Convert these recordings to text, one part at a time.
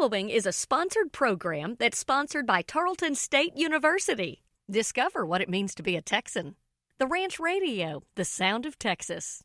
following is a sponsored program that's sponsored by Tarleton State University. Discover what it means to be a Texan. The Ranch Radio, the sound of Texas.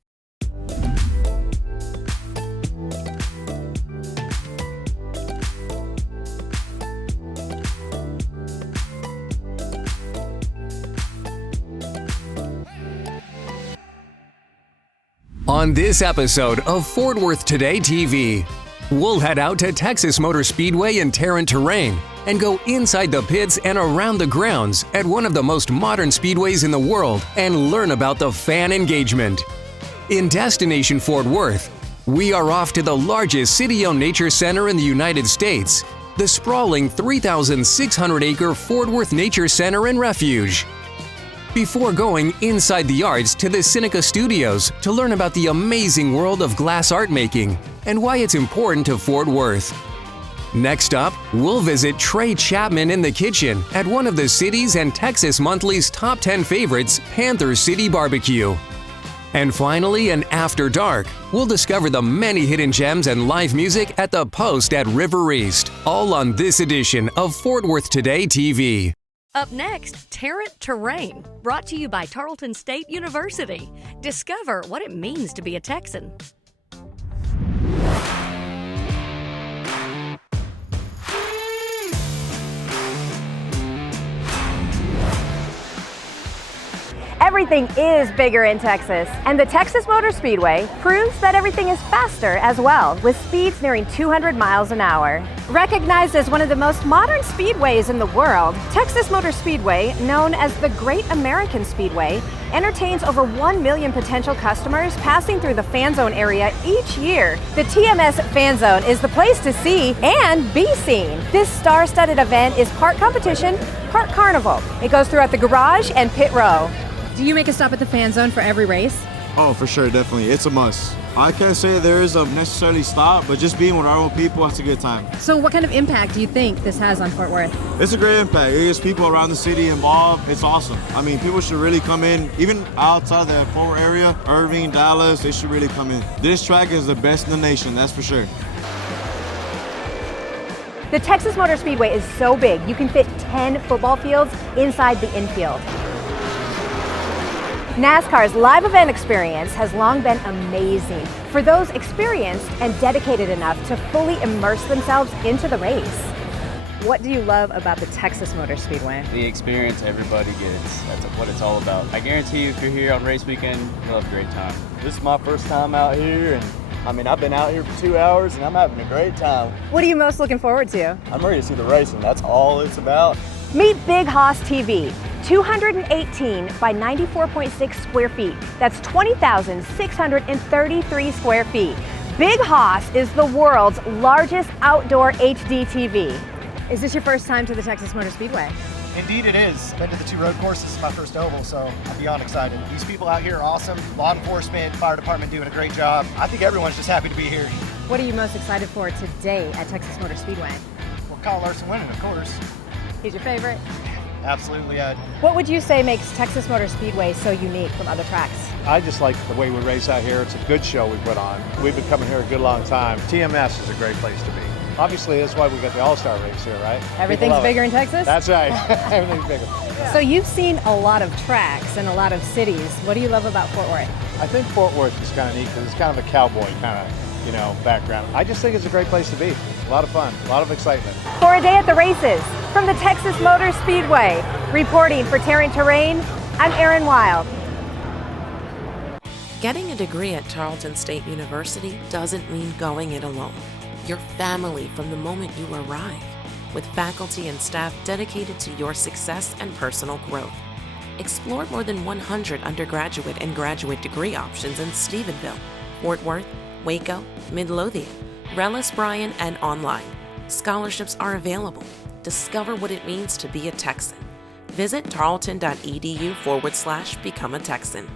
On this episode of Fort Worth Today TV, we'll head out to Texas Motor Speedway in Tarrant terrain and go inside the pits and around the grounds at one of the most modern speedways in the world and learn about the fan engagement. In Destination Fort Worth, we are off to the largest city-owned nature center in the United States, the sprawling 3,600-acre Fort Worth Nature Center and Refuge. Before going inside the yards to the Seneca studios to learn about the amazing world of glass art making and why it's important to Fort Worth. Next up, we'll visit Trey Chapman in the kitchen at one of the city's and Texas Monthly's top 10 favorites, Panther City Barbecue. And finally, and after dark, we'll discover the many hidden gems and live music at the Post at River East, all on this edition of Fort Worth Today TV. Up next, Tarrant Terrain, brought to you by Tarleton State University. Discover what it means to be a Texan. Everything is bigger in Texas, and the Texas Motor Speedway proves that everything is faster as well, with speeds nearing 200 miles an hour. Recognized as one of the most modern speedways in the world, Texas Motor Speedway, known as the Great American Speedway, entertains over 1 million potential customers passing through the fan zone area each year. The TMS fan zone is the place to see and be seen. This star-studded event is part competition, part carnival. It goes throughout the garage and pit row. Do you make a stop at the fan zone for every race? Oh, for sure, definitely. It's a must. I can't say there is a necessarily stop, but just being with our own people, it's a good time. So what kind of impact do you think this has on Fort Worth? It's a great impact. It gets people around the city involved. It's awesome. I mean, people should really come in, even outside the Fort Worth area, Irving, Dallas, they should really come in. This track is the best in the nation, that's for sure. The Texas Motor Speedway is so big, you can fit 10 football fields inside the infield. NASCAR's live event experience has long been amazing for those experienced and dedicated enough to fully immerse themselves into the race. What do you love about the Texas Motor Speedway? The experience everybody gets. That's what it's all about. I guarantee you, if you're here on race weekend, you'll have a great time. This is my first time out here, and I've been out here for 2 hours, and I'm having a great time. What are you most looking forward to? I'm ready to see the racing. That's all it's about. Meet Big Hoss TV. 218 by 94.6 square feet. That's 20,633 square feet. Big Hoss is the world's largest outdoor HD TV. Is this your first time to the Texas Motor Speedway? Indeed it is. Been to the 2 road courses. This is my first oval, so I'm beyond excited. These people out here are awesome. Law enforcement, fire department doing a great job. I think everyone's just happy to be here. What are you most excited for today at Texas Motor Speedway? Well, Kyle Larson winning, of course. He's your favorite? Absolutely. What would you say makes Texas Motor Speedway so unique from other tracks? I just like the way we race out here. It's a good show we put on. We've been coming here a good long time. TMS is a great place to be. Obviously, that's why we got the All-Star race here, right? Everything's bigger in Texas? That's right. Everything's bigger. Yeah. So you've seen a lot of tracks and a lot of cities. What do you love about Fort Worth? I think Fort Worth is kind of neat because it's kind of a cowboy kind of, background. I just think it's a great place to be. A lot of fun, a lot of excitement. For a day at the races, from the Texas Motor Speedway, reporting for Tarrant Terrain, I'm Erin Wild. Getting a degree at Tarleton State University doesn't mean going it alone. You're family from the moment you arrive, with faculty and staff dedicated to your success and personal growth. Explore more than 100 undergraduate and graduate degree options in Stephenville, Fort Worth, Waco, Midlothian, Rellis Bryan, and online. Scholarships are available. Discover what it means to be a Texan. Visit tarleton.edu/become a Texan.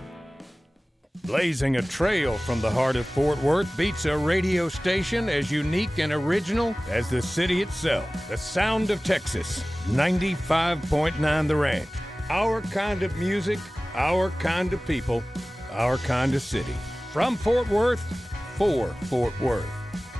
Blazing a trail from the heart of Fort Worth beats a radio station as unique and original as the city itself. The sound of Texas, 95.9 The Ranch. Our kind of music, our kind of people, our kind of city. From Fort Worth, for Fort Worth.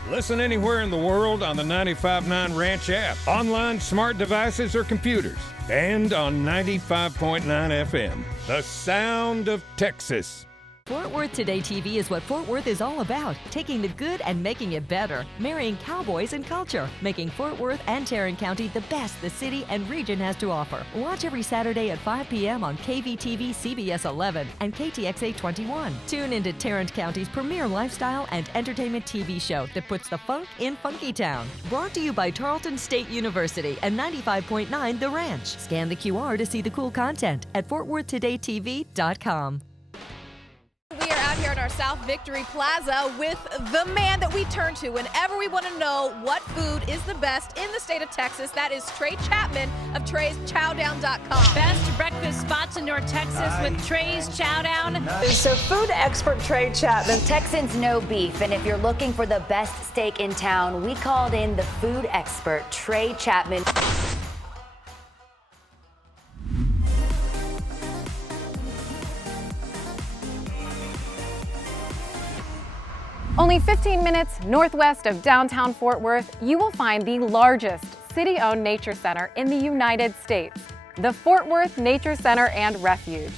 Listen anywhere in the world on the 95.9 Ranch app, online, smart devices, or computers, and on 95.9 FM. The sound of Texas. Fort Worth Today TV is what Fort Worth is all about, taking the good and making it better, marrying cowboys and culture, making Fort Worth and Tarrant County the best the city and region has to offer. Watch every Saturday at 5 p.m. on KVTV CBS 11 and KTXA 21. Tune into Tarrant County's premier lifestyle and entertainment TV show that puts the funk in Funky Town. Brought to you by Tarleton State University and 95.9 The Ranch. Scan the QR to see the cool content at FortWorthTodayTV.com. We are out here at our South Victory Plaza with the man that we turn to whenever we want to know what food is the best in the state of Texas. That is Trey Chapman of Trey's Chowdown.com. Best breakfast spots in North Texas with Trey's Chowdown. So food expert Trey Chapman. Texans know beef, and if you're looking for the best steak in town, we called in the food expert Trey Chapman. Only 15 minutes northwest of downtown Fort Worth, you will find the largest city-owned nature center in the United States, the Fort Worth Nature Center and Refuge.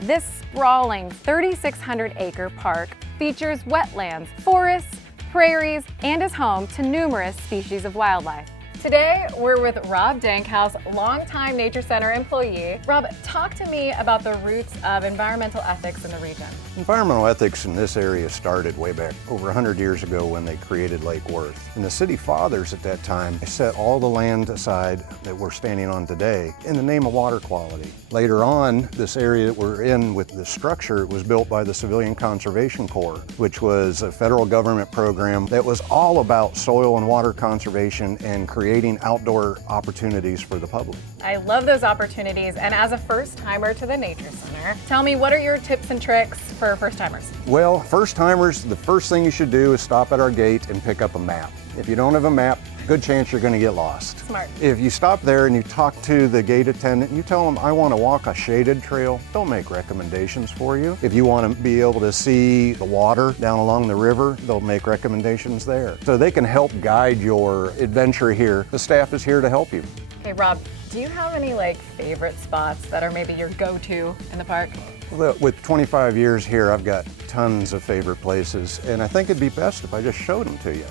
This sprawling 3,600-acre park features wetlands, forests, prairies, and is home to numerous species of wildlife. Today, we're with Rob Dankhouse, longtime Nature Center employee. Rob, talk to me about the roots of environmental ethics in the region. Environmental ethics in this area started way back over 100 years ago when they created Lake Worth. And the city fathers at that time set all the land aside that we're standing on today in the name of water quality. Later on, this area that we're in with the structure was built by the Civilian Conservation Corps, which was a federal government program that was all about soil and water conservation and creating outdoor opportunities for the public. I love those opportunities, and as a first-timer to the Nature Center, tell me, what are your tips and tricks for first-timers? Well, first-timers, the first thing you should do is stop at our gate and pick up a map. If you don't have a map, good chance you're going to get lost. Smart. If you stop there and you talk to the gate attendant and you tell them, I want to walk a shaded trail, they'll make recommendations for you. If you want to be able to see the water down along the river, they'll make recommendations there. So they can help guide your adventure here. The staff is here to help you. Okay, Rob, do you have any favorite spots that are maybe your go-to in the park? With 25 years here, I've got tons of favorite places, and I think it'd be best if I just showed them to you.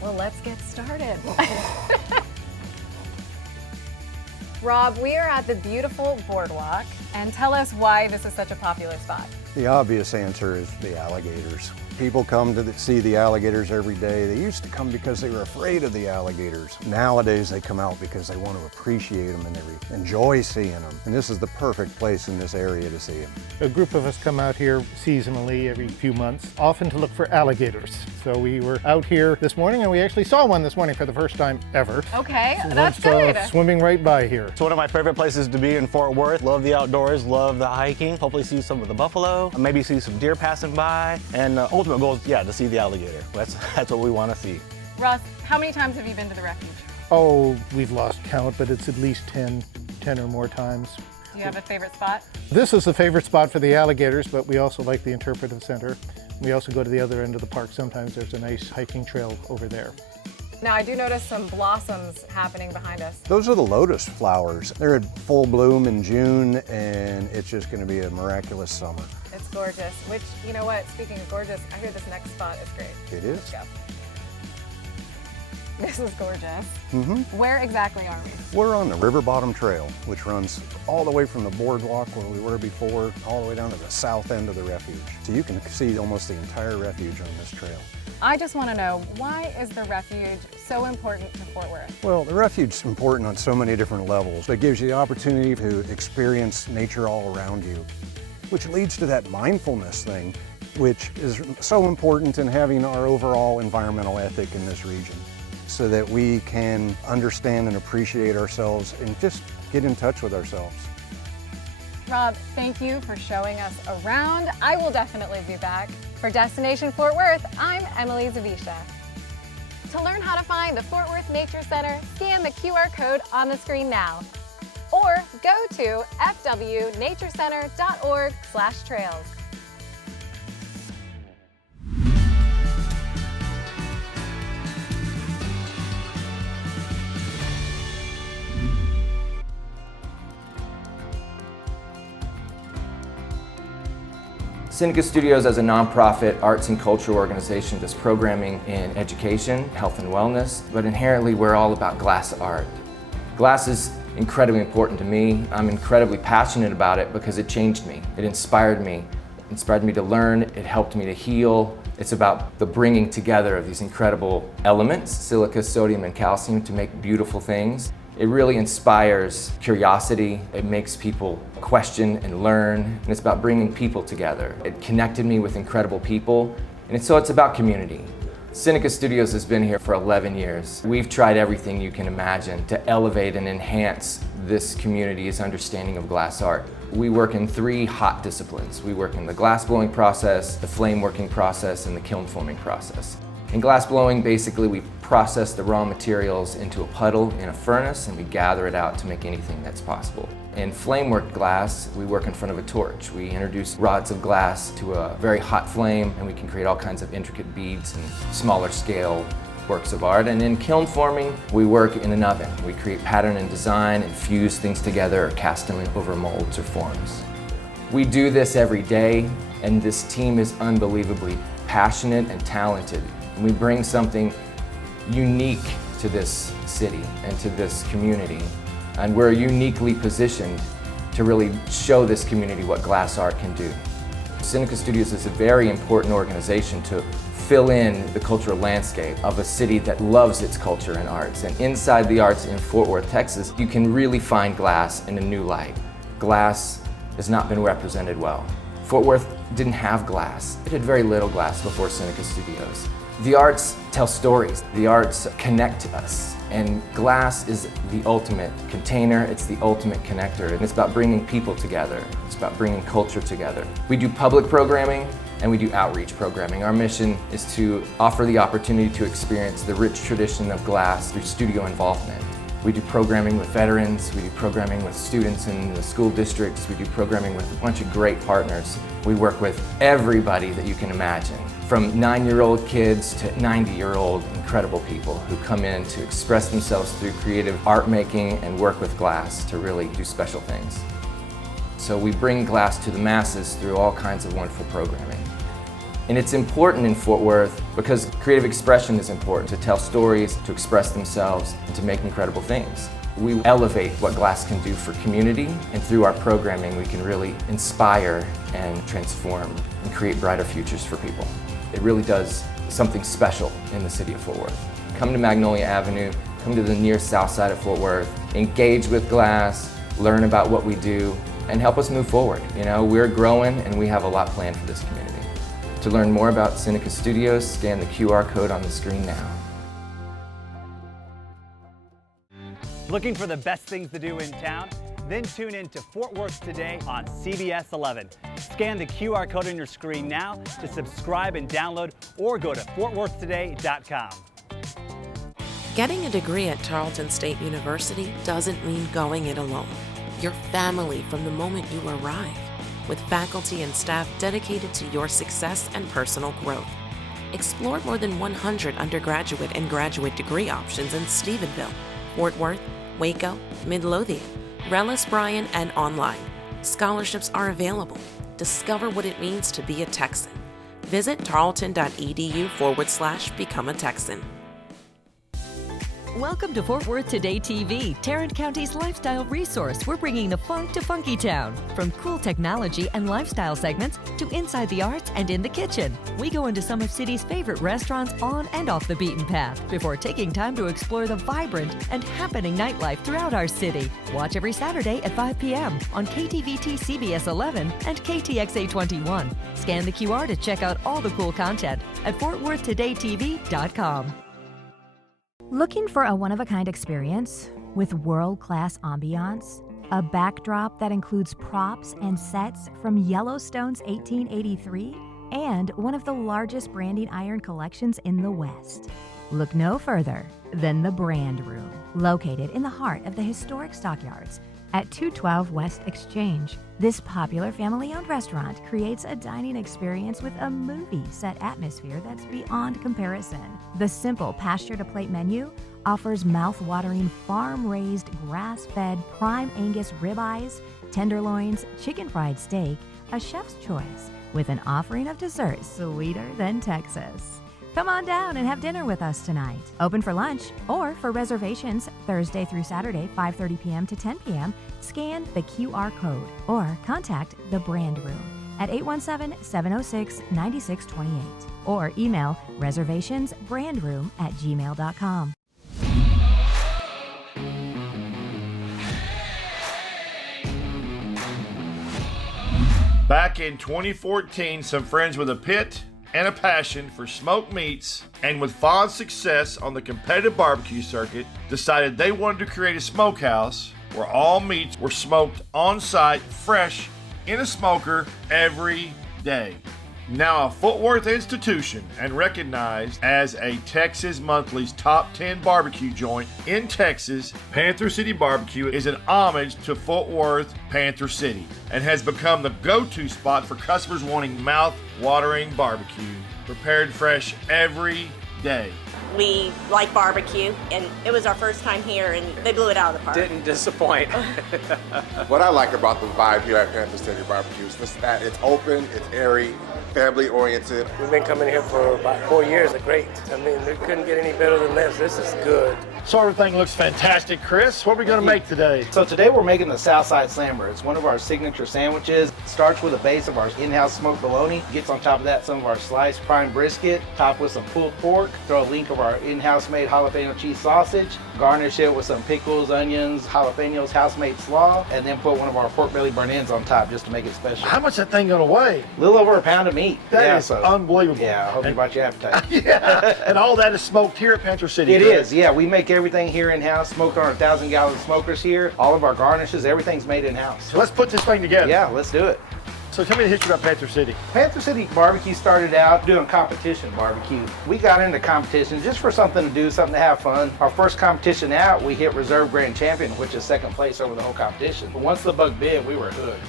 Well, let's get started. Rob, we are at the beautiful boardwalk, and tell us why this is such a popular spot. The obvious answer is the alligators. People come to see the alligators every day. They used to come because they were afraid of the alligators. Nowadays they come out because they want to appreciate them and they enjoy seeing them. And this is the perfect place in this area to see them. A group of us come out here seasonally every few months, often to look for alligators. So we were out here this morning and we actually saw one this morning for the first time ever. Okay, that's good. Swimming right by here. It's one of my favorite places to be in Fort Worth. Love the outdoors, love the hiking. Hopefully see some of the buffalo, maybe see some deer passing by, and ultimate goal is, to see the alligator. That's what we want to see. Russ, how many times have you been to the Refuge? Oh, we've lost count, but it's at least 10 or more times. Do you have a favorite spot? This is the favorite spot for the alligators, but we also like the interpretive center. We also go to the other end of the park. Sometimes there's a nice hiking trail over there. Now, I do notice some blossoms happening behind us. Those are the lotus flowers. They're in full bloom in June, and it's just going to be a miraculous summer. It's gorgeous, which, you know what, speaking of gorgeous, I hear this next spot is great. It is. Let's go. This is gorgeous. Mm-hmm. Where exactly are we? We're on the River Bottom Trail, which runs all the way from the boardwalk where we were before, all the way down to the south end of the refuge. So you can see almost the entire refuge on this trail. I just want to know, why is the Refuge so important to Fort Worth? Well, the Refuge is important on so many different levels. It gives you the opportunity to experience nature all around you, which leads to that mindfulness thing, which is so important in having our overall environmental ethic in this region, so that we can understand and appreciate ourselves and just get in touch with ourselves. Rob, thank you for showing us around. I will definitely be back. For Destination Fort Worth, I'm Emily Zavisha. To learn how to find the Fort Worth Nature Center, scan the QR code on the screen now, or go to fwnaturecenter.org/trails. Seneca Studios, as a nonprofit arts and cultural organization, does programming in education, health and wellness, but inherently we're all about glass art. Glass is incredibly important to me. I'm incredibly passionate about it because it changed me. It inspired me. It inspired me to learn. It helped me to heal. It's about the bringing together of these incredible elements, silica, sodium, and calcium, to make beautiful things. It really inspires curiosity. It makes people question and learn, and it's about bringing people together. It connected me with incredible people, and so it's about community. Seneca Studios has been here for 11 years. We've tried everything you can imagine to elevate and enhance this community's understanding of glass art. We work in 3 hot disciplines. We work in the glass blowing process, the flame working process, and the kiln forming process. In glass blowing, basically we process the raw materials into a puddle in a furnace and we gather it out to make anything that's possible. In flame work glass, we work in front of a torch. We introduce rods of glass to a very hot flame and we can create all kinds of intricate beads and smaller scale works of art. And in kiln forming, we work in an oven. We create pattern and design and fuse things together or cast them over molds or forms. We do this every day, and this team is unbelievably passionate and talented. And we bring something unique to this city and to this community. And we're uniquely positioned to really show this community what glass art can do. Seneca Studios is a very important organization to fill in the cultural landscape of a city that loves its culture and arts. And inside the arts in Fort Worth, Texas, you can really find glass in a new light. Glass has not been represented well. Fort Worth didn't have glass. It had very little glass before Seneca Studios. The arts tell stories. The arts connect us. And glass is the ultimate container, it's the ultimate connector, and it's about bringing people together. It's about bringing culture together. We do public programming and we do outreach programming. Our mission is to offer the opportunity to experience the rich tradition of glass through studio involvement. We do programming with veterans, we do programming with students in the school districts, we do programming with a bunch of great partners. We work with everybody that you can imagine, from 9-year-old kids to 90-year-old incredible people who come in to express themselves through creative art making and work with glass to really do special things. So we bring glass to the masses through all kinds of wonderful programming. And it's important in Fort Worth because creative expression is important, to tell stories, to express themselves, and to make incredible things. We elevate what glass can do for community, and through our programming we can really inspire and transform and create brighter futures for people. It really does something special in the city of Fort Worth. Come to Magnolia Avenue, come to the near south side of Fort Worth, engage with glass, learn about what we do, and help us move forward. You know, we're growing and we have a lot planned for this community. To learn more about Seneca Studios, scan the QR code on the screen now. Looking for the best things to do in town? Then tune in to Fort Worth Today on CBS 11. Scan the QR code on your screen now to subscribe and download, or go to fortworthtoday.com. Getting a degree at Tarleton State University doesn't mean going it alone. You're family from the moment you arrive, with faculty and staff dedicated to your success and personal growth. Explore more than 100 undergraduate and graduate degree options in Stephenville, Fort Worth, Waco, Midlothian, Rellis Bryan, and online. Scholarships are available. Discover what it means to be a Texan. Visit tarleton.edu/become a Texan. Welcome to Fort Worth Today TV, Tarrant County's lifestyle resource. We're bringing the funk to Funky Town. From cool technology and lifestyle segments to inside the arts and in the kitchen. We go into some of city's favorite restaurants on and off the beaten path before taking time to explore the vibrant and happening nightlife throughout our city. Watch every Saturday at 5 p.m. on KTVT CBS 11 and KTXA 21. Scan the QR to check out all the cool content at FortWorthTodayTV.com. Looking for a one-of-a-kind experience with world-class ambiance? A backdrop that includes props and sets from Yellowstone's 1883 and one of the largest branding iron collections in the West. Look no further than the Brand Room, located in the heart of the historic Stockyards at 212 West Exchange. This popular family-owned restaurant creates a dining experience with a movie-set atmosphere that's beyond comparison. The simple pasture-to-plate menu offers mouth-watering farm-raised, grass-fed prime Angus ribeyes, tenderloins, chicken fried steak, a chef's choice, with an offering of dessert sweeter than Texas. Come on down and have dinner with us tonight. Open for lunch or for reservations Thursday through Saturday, 5:30 p.m. to 10 p.m. Scan the QR code or contact the Brand Room at 817-706-9628 or email reservationsbrandroom@gmail.com. Back in 2014, some friends with a pit and a passion for smoked meats and with fond success on the competitive barbecue circuit decided they wanted to create a smokehouse where all meats were smoked on site, fresh, in a smoker every day. Now a Fort Worth institution and recognized as a Texas Monthly's top 10 barbecue joint in Texas, Panther City Barbecue is an homage to Fort Worth, Panther City, and has become the go-to spot for customers wanting mouth-watering barbecue, prepared fresh every day. We like barbecue, and it was our first time here, and they blew it out of the park. Didn't disappoint. What I like about the vibe here at Panther City Barbecue is just that it's open, it's airy, family-oriented. We've been coming here for about 4 years. They're great. I mean, we couldn't get any better than this. This is good. So everything looks fantastic. Chris, what are we going to make today? So today we're making the Southside Slammer. It's one of our signature sandwiches. It starts with a base of our in-house smoked bologna. Gets on top of that some of our sliced prime brisket, topped with some pulled pork. Throw a link of our in-house made jalapeno cheese sausage. Garnish it with some pickles, onions, jalapenos, house-made slaw, and then put one of our pork belly burn-ins on top just to make it special. How much that thing going to weigh? A little over a pound of meat. That is unbelievable. Yeah, I hope you brought your appetite. Yeah, and all that is smoked here at Panther City. It is, yeah. We make everything here in-house, smoked on our 1,000-gallon smokers here. All of our garnishes, everything's made in-house. So let's put this thing together. Yeah, let's do it. So tell me the history about Panther City. Panther City Barbecue started out doing competition barbecue. We got into competition just for something to do, something to have fun. Our first competition out, we hit Reserve Grand Champion, which is second place over the whole competition. But once the bug bit, we were hooked.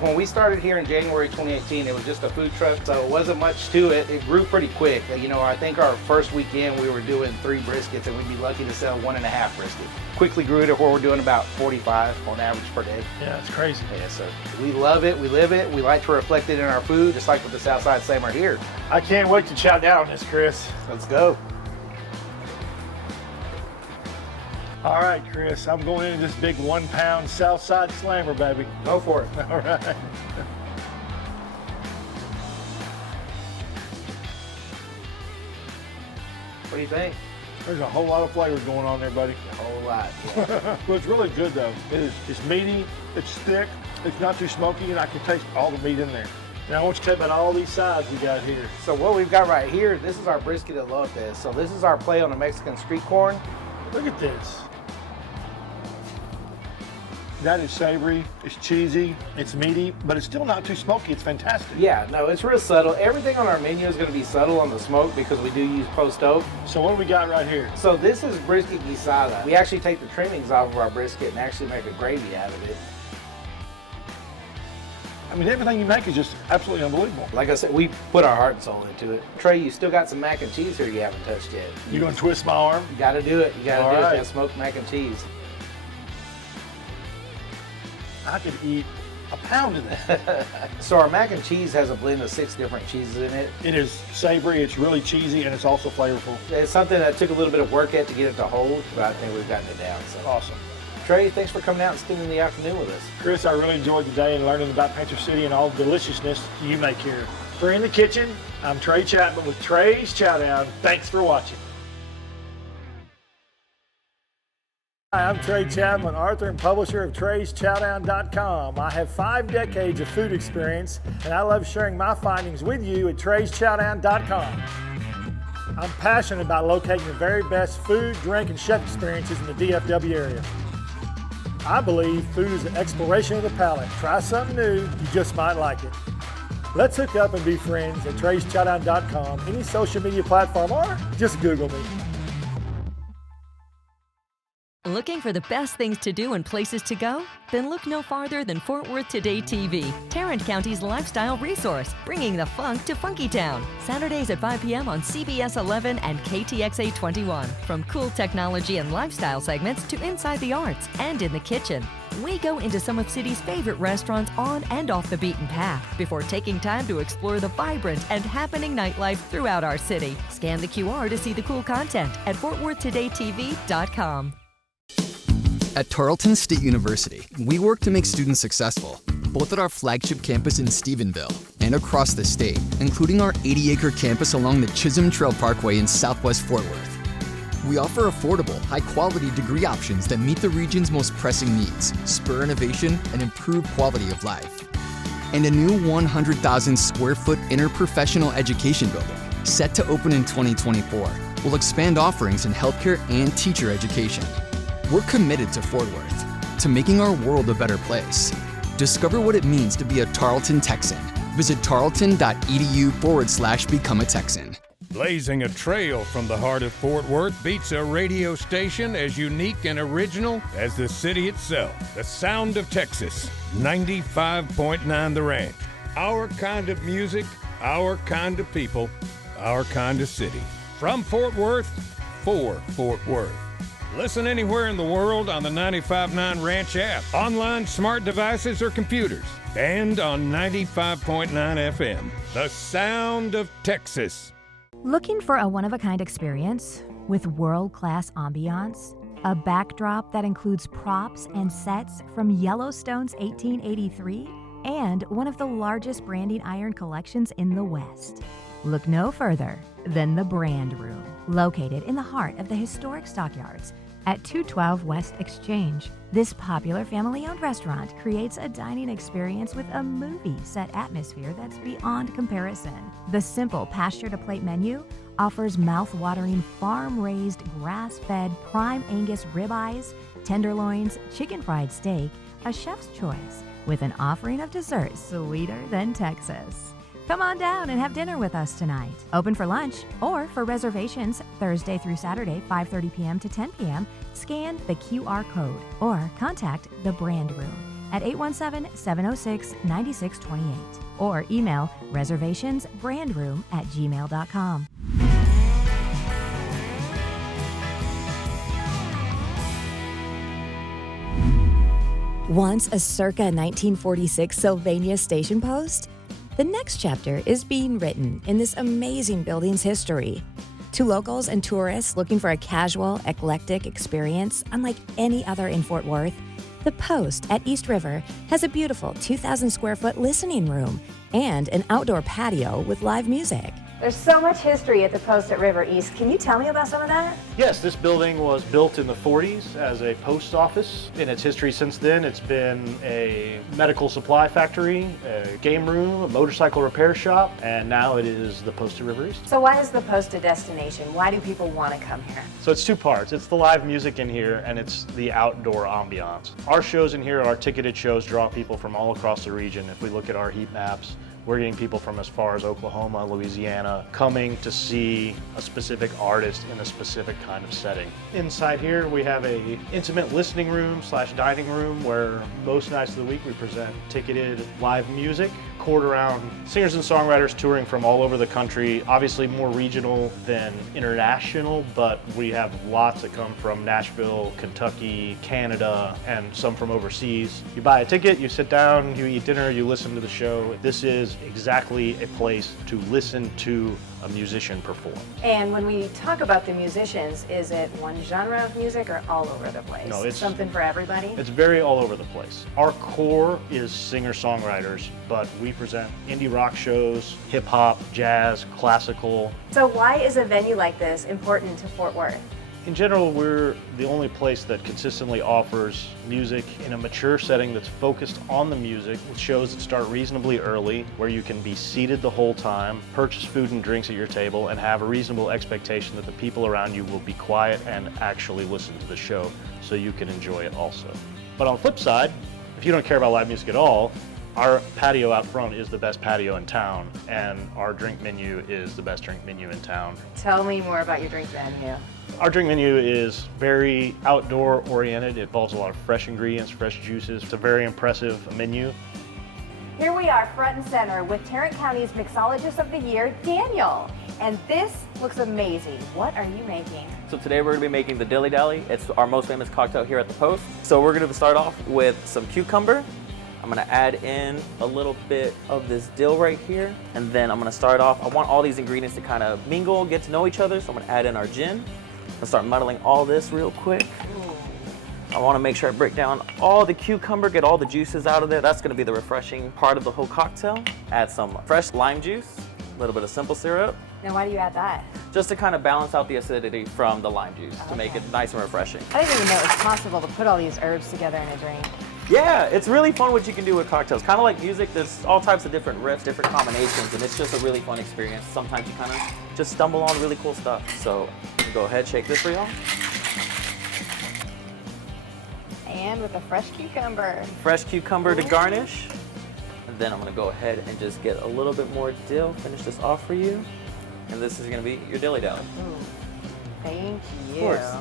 When we started here in January 2018, it was just a food truck, so it wasn't much to it. It grew pretty quick. You know, I think our first weekend we were doing 3 briskets, and we'd be lucky to sell 1.5 briskets. Quickly grew to where we're doing about 45 on average per day. Yeah, it's crazy. Yeah, so we love it, we live it, we like to reflect it in our food, just like with the Southside Slammer here. I can't wait to chow down on this, Chris. Let's go. All right, Chris, I'm going into this big 1-pound Southside Slammer, baby. Go for it. All right. What do you think? There's a whole lot of flavors going on there, buddy. A whole lot. Yeah. Well, it's really good, though. It's meaty, it's thick, it's not too smoky, and I can taste all the meat in there. Now, I want you to tell me about all these sides we got here. So what we've got right here, this is our brisket elote. So this is our play on the Mexican street corn. Look at this. That is savory, it's cheesy, it's meaty, but it's still not too smoky. It's fantastic. Yeah, no, it's real subtle. Everything on our menu is going to be subtle on the smoke because we do use post oak. So what do we got right here? So this is brisket guisada. We actually take the trimmings off of our brisket and actually make a gravy out of it. I mean, everything you make is just absolutely unbelievable. Like I said, we put our heart and soul into it. Trey, you still got some mac and cheese here you haven't touched yet. You gonna twist my arm? You got to do it. You got to do right. it. That smoked mac and cheese. I could eat a pound of that. So our mac and cheese has a blend of 6 different cheeses in it. It is savory, it's really cheesy, and it's also flavorful. It's something that took a little bit of work at to get it to hold, but I think we've gotten it down. So. Awesome. Trey, thanks for coming out and spending the afternoon with us. Chris, I really enjoyed the day and learning about Panther City and all the deliciousness you make here. For In the Kitchen, I'm Trey Chapman with Trey's Chowdown. Thanks for watching. Hi, I'm Trey Chapman, author and publisher of TreysChowdown.com. I have 5 decades of food experience, and I love sharing my findings with you at TreysChowdown.com. I'm passionate about locating the very best food, drink, and chef experiences in the DFW area. I believe food is an exploration of the palate. Try something new, you just might like it. Let's hook up and be friends at TreysChowdown.com, any social media platform, or just Google me. Looking for the best things to do and places to go? Then look no farther than Fort Worth Today TV, Tarrant County's lifestyle resource, bringing the funk to Funkytown. Saturdays at 5 p.m. on CBS 11 and KTXA 21. From cool technology and lifestyle segments to inside the arts and in the kitchen. We go into some of city's favorite restaurants on and off the beaten path before taking time to explore the vibrant and happening nightlife throughout our city. Scan the QR to see the cool content at FortWorthTodayTV.com. At Tarleton State University, we work to make students successful, both at our flagship campus in Stephenville and across the state, including our 80-acre campus along the Chisholm Trail Parkway in Southwest Fort Worth. We offer affordable, high-quality degree options that meet the region's most pressing needs, spur innovation, and improve quality of life. And a new 100,000 square foot interprofessional education building, set to open in 2024, will expand offerings in healthcare and teacher education. We're committed to Fort Worth, to making our world a better place. Discover what it means to be a Tarleton Texan. Visit tarleton.edu/become a Texan. Blazing a trail from the heart of Fort Worth beats a radio station as unique and original as the city itself. The sound of Texas, 95.9 The Ranch. Our kind of music, our kind of people, our kind of city. From Fort Worth, for Fort Worth. Listen anywhere in the world on the 95.9 Ranch app, online smart devices or computers, and on 95.9 FM. The sound of Texas. Looking for a one-of-a-kind experience with world-class ambiance? A backdrop that includes props and sets from Yellowstone's 1883 and one of the largest branding iron collections in the West. Look no further than the Brand Room, located in the heart of the historic stockyards at 212 West Exchange. This popular family-owned restaurant creates a dining experience with a movie-set atmosphere that's beyond comparison. The simple pasture-to-plate menu offers mouth-watering farm-raised, grass-fed prime Angus ribeyes, tenderloins, chicken fried steak, a chef's choice, with an offering of desserts sweeter than Texas. Come on down and have dinner with us tonight. Open for lunch or for reservations Thursday through Saturday, 5:30 p.m. to 10 p.m. Scan the QR code or contact the Brand Room at 817-706-9628 or email reservationsbrandroom@gmail.com. Once a circa 1946 Sylvania station post, the next chapter is being written in this amazing building's history. To locals and tourists looking for a casual, eclectic experience unlike any other in Fort Worth, the Post at East River has a beautiful 2,000 square foot listening room and an outdoor patio with live music. There's so much history at the Post at River East. Can you tell me about some of that? Yes, this building was built in the 40s as a post office. In its history since then, it's been a medical supply factory, a game room, a motorcycle repair shop, and now it is the Post at River East. So why is the Post a destination? Why do people want to come here? So it's two parts. It's the live music in here and it's the outdoor ambiance. Our shows in here, our ticketed shows, draw people from all across the region. If we look at our heat maps, we're getting people from as far as Oklahoma, Louisiana, coming to see a specific artist in a specific kind of setting. Inside here, we have a intimate listening room / dining room where most nights of the week we present ticketed live music, court around singers and songwriters touring from all over the country, obviously more regional than international, but we have lots that come from Nashville, Kentucky, Canada, and some from overseas. You buy a ticket, you sit down, you eat dinner, you listen to the show. This is exactly a place to listen to a musician perform. And when we talk about the musicians, is it one genre of music or all over the place? No, it's something for everybody? It's very all over the place. Our core is singer-songwriters, but we present indie rock shows, hip-hop, jazz, classical. So why is a venue like this important to Fort Worth? In general, we're the only place that consistently offers music in a mature setting that's focused on the music, with shows that start reasonably early, where you can be seated the whole time, purchase food and drinks at your table, and have a reasonable expectation that the people around you will be quiet and actually listen to the show so you can enjoy it also. But on the flip side, if you don't care about live music at all, Our patio out front is the best patio in town, and our drink menu is the best drink menu in town. Tell me more about your drink menu. Our drink menu is very outdoor oriented. It involves a lot of fresh ingredients, fresh juices. It's a very impressive menu. Here we are front and center with Tarrant County's Mixologist of the Year, Daniel. And this looks amazing. What are you making? So today we're going to be making the Dilly Dally. It's our most famous cocktail here at the Post. So we're going to start off with some cucumber. I'm going to add in a little bit of this dill right here. And then I'm going to start off, I want all these ingredients to kind of mingle, get to know each other. So I'm going to add in our gin. I'm going to start muddling all this real quick. I want to make sure I break down all the cucumber, get all the juices out of there. That's going to be the refreshing part of the whole cocktail. Add some fresh lime juice, a little bit of simple syrup. Now why do you add that? Just to kind of balance out the acidity from the lime juice to make it nice and refreshing. I didn't even know it was possible to put all these herbs together in a drink. Yeah, it's really fun what you can do with cocktails. Kind of like music, there's all types of different riffs, different combinations, and it's just a really fun experience. Sometimes you kind of just stumble on really cool stuff. So go ahead, shake this for y'all. And with a fresh cucumber. Fresh cucumber to garnish. And then I'm gonna go ahead and just get a little bit more dill, finish this off for you. And this is gonna be your Dilly Dally. Thank you. Of course.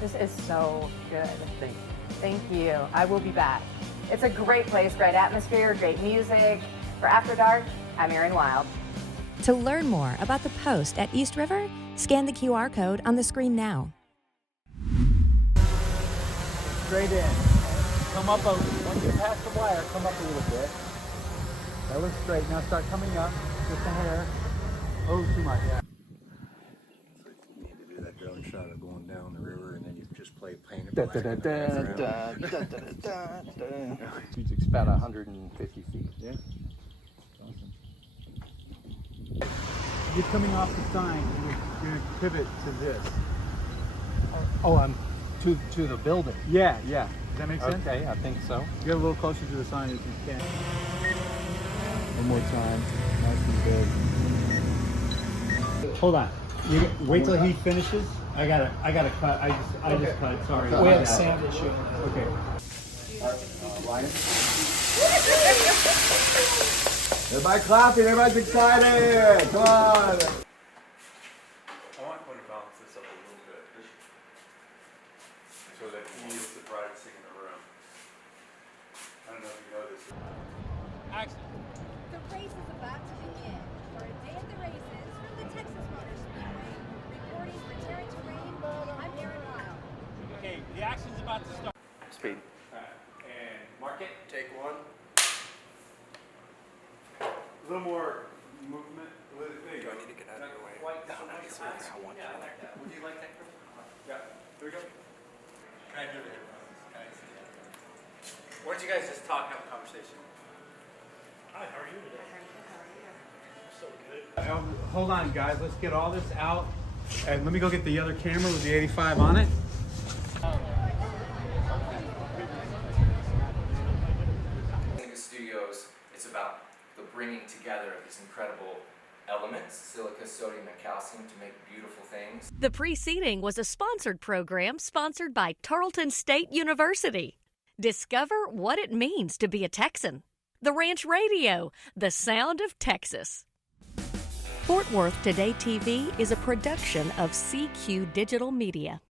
This is so good. Thank you. Thank you. I will be back. It's a great place, great atmosphere, great music. For After Dark, I'm Erin Wild. To learn more about the Post at East River, scan the QR code on the screen now. Straight in. Come up, once you pass the wire, come up a little bit. That looks straight. Now start coming up, just a hair. Oh, too much, yeah. You need to do that drone shot of going down the river, and then you just play Paint It Da, Black. da, da, da, da. It's about 150 feet. Yeah. Awesome. You're coming off the sign, you're going to pivot to this. Oh, I'm to the building. Yeah, yeah. Does that make sense? Okay, I think so. Get a little closer to the sign as you can. One more time. Nice and good. Hold on. You wait till he finishes. I gotta cut. I just cut. Sorry. We have a sound issue. Okay. Ryan. Everybody clapping. Everybody's excited. Come on. I want to balance this up a little bit so that he is the brightest thing in the room. I don't know if you know this. Action. The race is about to begin. For a day at the races from the Texas Motor Speedway, reporting for Tarrant, I'm Erin Wild. Okay, the action's about to start. Speed. And mark it. Take one. A little more movement. There you go. I need to get out of your way. Quite so much fast. Yeah, I like that. Would you like that? Yeah. Here we go. Can I do it? Why don't you guys just talk and have a conversation? Hi, how are you today? So good. Hold on, guys. Let's get all this out. And let me go get the other camera with the 85 on it. Seneca Studios, it's about the bringing together of these incredible elements, silica, sodium, and calcium, to make beautiful things. The preceding was a sponsored program sponsored by Tarleton State University. Discover what it means to be a Texan. The Ranch Radio, the sound of Texas. Fort Worth Today TV is a production of CQ Digital Media.